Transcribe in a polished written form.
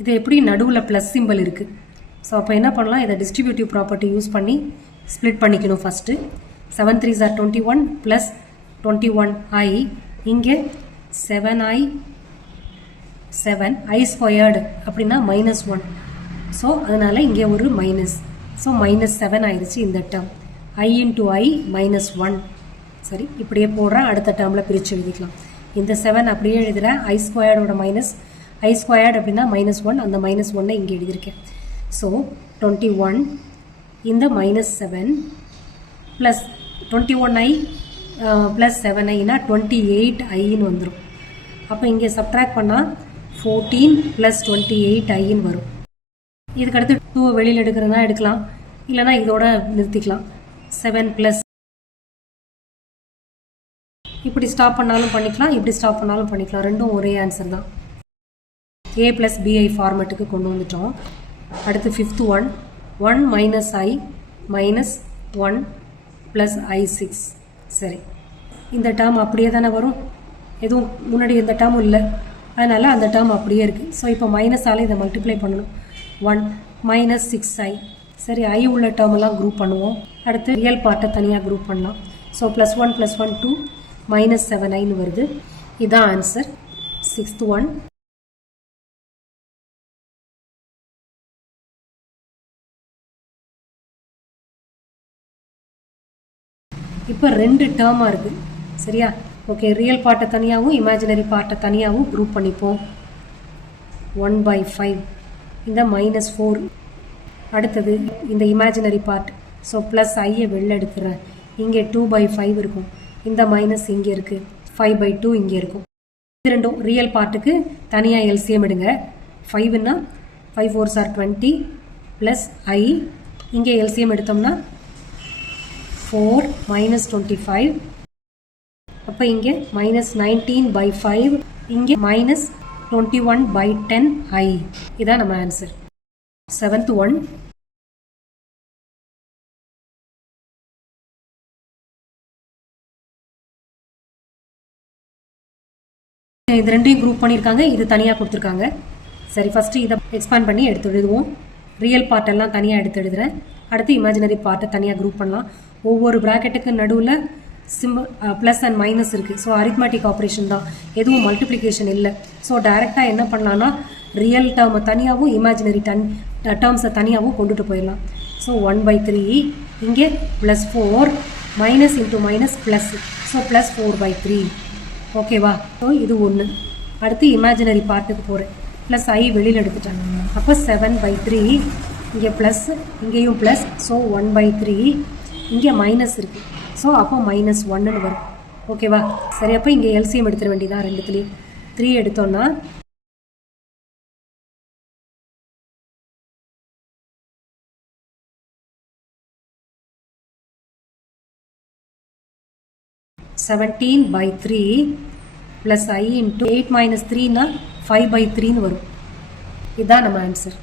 இது எப்படி நடுவில் ப்ளஸ் சிம்பிள் இருக்குது. ஸோ அப்போ என்ன பண்ணலாம், இதை டிஸ்ட்ரிபியூட்டிவ் ப்ராப்பர்ட்டி யூஸ் பண்ணி ஸ்ப்ளிட் பண்ணிக்கணும். First 7 3s are 21 plus 21i, இங்கே 7i 7 i ஸ்கொயர்டு அப்படின்னா -1. ஸோ அதனால் இங்கே ஒரு மைனஸ். ஸோ -7 ஆயிடுச்சு இந்த டேர்ம். i into i -1. சரி, இப்படியே போடுறேன். அடுத்த டேர்மில் பிரித்து எழுதிக்கலாம். இந்த 7 அப்படியே எழுதுகிறேன். i ஸ்கொயர்டோட மைனஸ், i ஸ்கொயர்டு அப்படின்னா -1. அந்த -1 இங்கே எழுதியிருக்கேன். ஸோ 21 இந்த -7 ப்ளஸ் 21i ப்ளஸ் 7iனா 28iன்னு வந்துடும். அப்போ இங்கே சப்ட்ராக்ட் பண்ணால் 14 ப்ளஸ் 28iன்னு வரும். இதுக்கடுத்து 2 வெளியில் எடுக்கிறதா எடுக்கலாம், இல்லைனா இதோட நிறுத்திக்கலாம். 7 ப்ளஸ் இப்படி ஸ்டாப் பண்ணாலும் பண்ணிக்கலாம், இப்படி ஸ்டாப் பண்ணாலும் பண்ணிக்கலாம். ரெண்டும் ஒரே ஆன்சர் தான். a ப்ளஸ் bi ஃபார்மேட்டுக்கு கொண்டு வந்துட்டோம். அடுத்து 5th one 1 minus i minus 1 plus i6. சரி, இந்த டேர்ம் அப்படியே தானே வரும், எதுவும் முன்னாடி எந்த டேர்மும் இல்லை, அதனால் அந்த டேர்ம் அப்படியே இருக்குது. ஸோ இப்போ மைனஸால் இதை மல்டிப்ளை பண்ணணும். 1 மைனஸ் 6i. சரி, i உள்ள டேர்மெல்லாம் குரூப் பண்ணுவோம். அடுத்து ரியல் பார்ட்டை தனியாக குரூப் பண்ணலாம். ஸோ +1 + 1 2 -7iன்னு வருது. இதுதான் ஆன்சர். 6th one. இப்போ 2 டேர்மாக இருக்குது. சரியா? ஓகே, ரியல் பார்ட்டை தனியாகவும் இமேஜினரி பார்ட்டை தனியாகவும் குரூப் பண்ணிப்போம். 1/5 இந்த -4. அடுத்தது இந்த இமேஜினரி பார்ட். ஸோ ப்ளஸ் ஐயை வெளில எடுத்துறேன். இங்கே 2/5 இருக்கும். இந்த மைனஸ் இங்கே இருக்குது. 5/2 இங்கே இருக்கும். இது ரெண்டும் ரியல் பார்ட்டுக்கு தனியாக எல்சிஎம் எடுங்க. 5ன்னா 5 4s are 20 ப்ளஸ் ஐ. இங்கே எல்சிஎம் எடுத்தோம்னா 4 -25. அப்போ இங்கே -19/5, இங்கே -21/10i. இதான் நம்ம ஆன்சர். 7th one. இது ரெண்டையும் குரூப் பண்ணியிருக்காங்க, இது தனியாக கொடுத்துருக்காங்க. சரி, ஃபஸ்ட்டு இதை எக்ஸ்பேண்ட் பண்ணி எடுத்து எழுதுவோம். ரியல் பார்ட் எல்லாம் தனியாக எடுத்து எழுதுகிறேன். அடுத்து இமேஜினரி பார்ட்டை தனியாக குரூப் பண்ணலாம். ஒவ்வொரு ப்ராக்கெட்டுக்கு நடுவில் சிம்பிள் ப்ளஸ் அண்ட் மைனஸ் இருக்குது. ஸோ அரித்மெட்டிக் ஆப்ரேஷன் தான், எதுவும் மல்டிப்ளிகேஷன் இல்லை. ஸோ டைரெக்டாக என்ன பண்ணலான்னா ரியல் டேர்மை தனியாகவும் இமேஜினரி டேர்ம்ஸை தனியாகவும் கொண்டுட்டு போயிடலாம். ஸோ 1/3 இங்கே +4 minus into minus plus. So +4/3. ஓகேவா? ஸோ இது ஒன்று. அடுத்து இமேஜினரி பார்ட்டுக்கு போகிறேன். ப்ளஸ் ஐ வெளியில் எடுத்துட்டேன். அப்போ 7/3 இங்கே ப்ளஸ், இங்கேயும் ப்ளஸ். ஸோ 1/3 இங்கே மைனஸ் இருக்குது. ஸோ அப்போ -1ன்னு வரும். ஓகேவா? சரி, அப்போ இங்கே எல்சிஎம் எடுத்துட வேண்டியதான். ரெண்டுத்துலேயும் 3 எடுத்தோன்னா 17/3 ப்ளஸ் i இன்ட்டு 8 - 3னா 5/3ன்னு வரும். இதுதான் நம்ம ஆன்சர்.